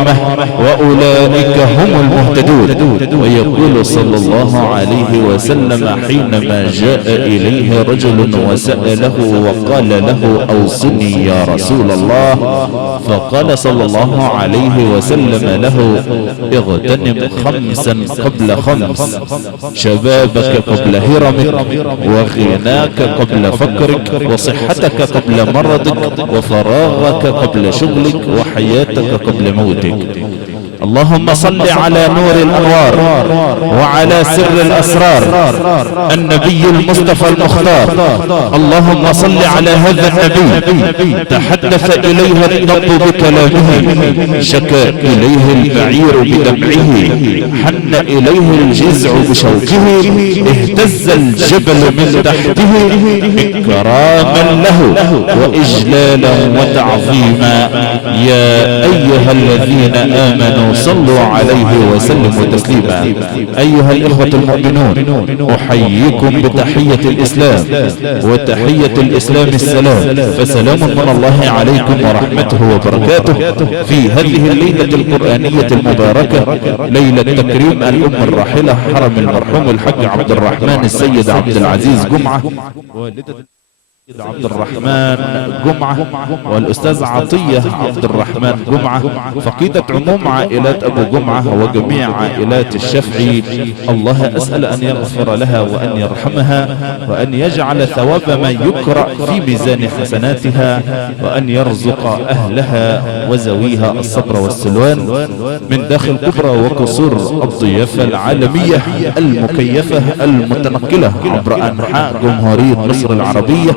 ورحمة وأولئك هم المهتدون. ويقول صلى الله عليه وسلم حينما جاء إليه رجل وسأله وقال له أوصني يا رسول الله، فقال صلى الله عليه وسلم له اغتنم خمسا قبل خمس: شبابك قبل هرمك، وغناك قبل فقرك، وصحتك قبل مرضك، وفراغك قبل شغلك، وحياتك قبل موتك. اللهم صل على نور الأنوار وعلى سر الأسرار النبي المصطفى المختار. اللهم صل على هذا النبي تحدث إليه الضب بكلامه، شكا إليه البعير بدمعه، حن إليه الجزع بشوكه، اهتز الجبل من تحته إكراما له وإجلالا وتعظيما. يا أيها الذين آمنوا صلوا عليه وسلموا تسليما. أيها الإخوة المؤمنون، أحييكم بتحية الإسلام، وتحية الإسلام السلام، فسلام من الله عليكم ورحمته وبركاته في هذه الليلة القرآنية المباركة، ليلة تكريم الأم الراحلة حرم المرحوم الحاج عبد الرحمن السيد عبد العزيز جمعة، عبد الرحمن جمعة، والأستاذ عطية عبد الرحمن جمعة، فقيدة عموم عائلات أبو جمعة وجميع عائلات الشافعي. الله أسأل أن يغفر لها وأن يرحمها، وأن يجعل ثواب ما يقرأ في ميزان حسناتها، وأن يرزق أهلها وزويها الصبر والسلوان من داخل كبرى وقصور الضيافة العالمية المكيفة المتنقلة عبر أنحاء جمهورية مصر العربية،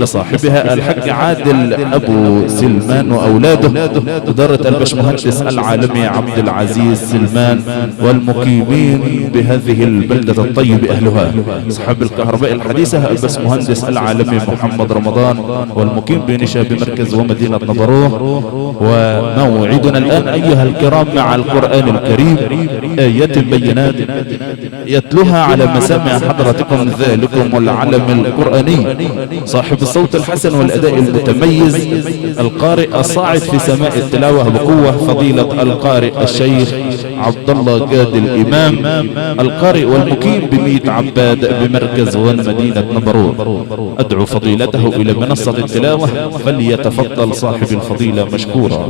لصاحبها الحاج عادل أبو سلمان وأولاده، إدارة البشمهندس العالمي عبد العزيز سلمان، والمقيمين بهذه البلدة الطيب أهلها، أصحاب الكهرباء الحديثة البشمهندس العالمي محمد رمضان، والمقيم بنشا بمركز ومدينة نبروه. وموعدنا الآن أيها الكرام مع القرآن الكريم، آيات بينات يتلوها على مسامع حضرتكم ذلكم العلم القرآني، صاحب الصوت الحسن والأداء المتميز، القارئ الصاعد في سماء التلاوة بقوة، فضيلة القارئ الشيخ عبد الله جاد الإمام، القارئ والمقيم بميت عباد بمركز ومدينة نبروه. أدعو فضيلته إلى منصة التلاوة، فليتفضل صاحب الفضيلة مشكورا.